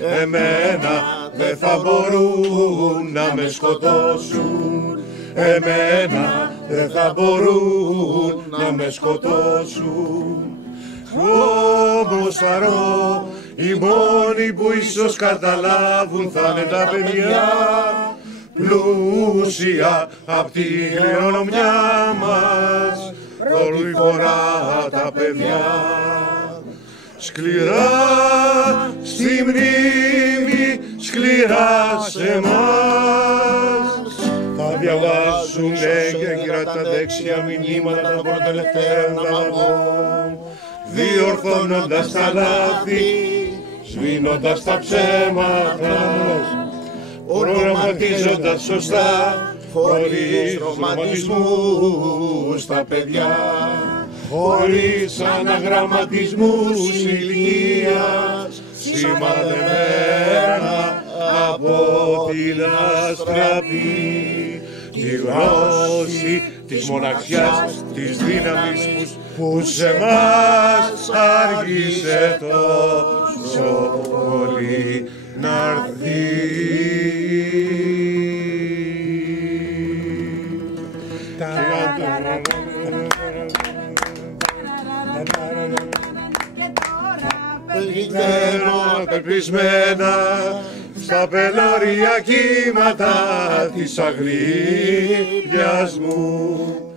εμένα δεν θα μπορούν να με σκοτώσουν. Εμένα δεν θα μπορούν να με σκοτώσουν. Όμως θαρώ, οι μόνοι που ίσως καταλάβουν θα είναι τα παιδιά, πλούσια απ' τη κληρονομιά μας, όλη φορά τα παιδιά. Σκληρά στη μνήμη, σκληρά σε εμάς, θα διαβάσουν έγκυρα τα δεξιά μηνύματα των προτελευταίων λαών, διορθώνοντας τα λάθη, σβήνοντας τα ψέματα, οραματίζοντας σωστά, χωρίς ρομαντισμούς τα παιδιά, χωρίς αναγραμματισμούς ηλικίας, σημαδεμένα από την αστραπή, τη γνώση της μοναξιάς, της δύναμης που σε μας άργησε τόσο πολύ να'ρθεί. Πηγαίνω πεπισμένα στα πελώρια κύματα της αγρίπιας μου.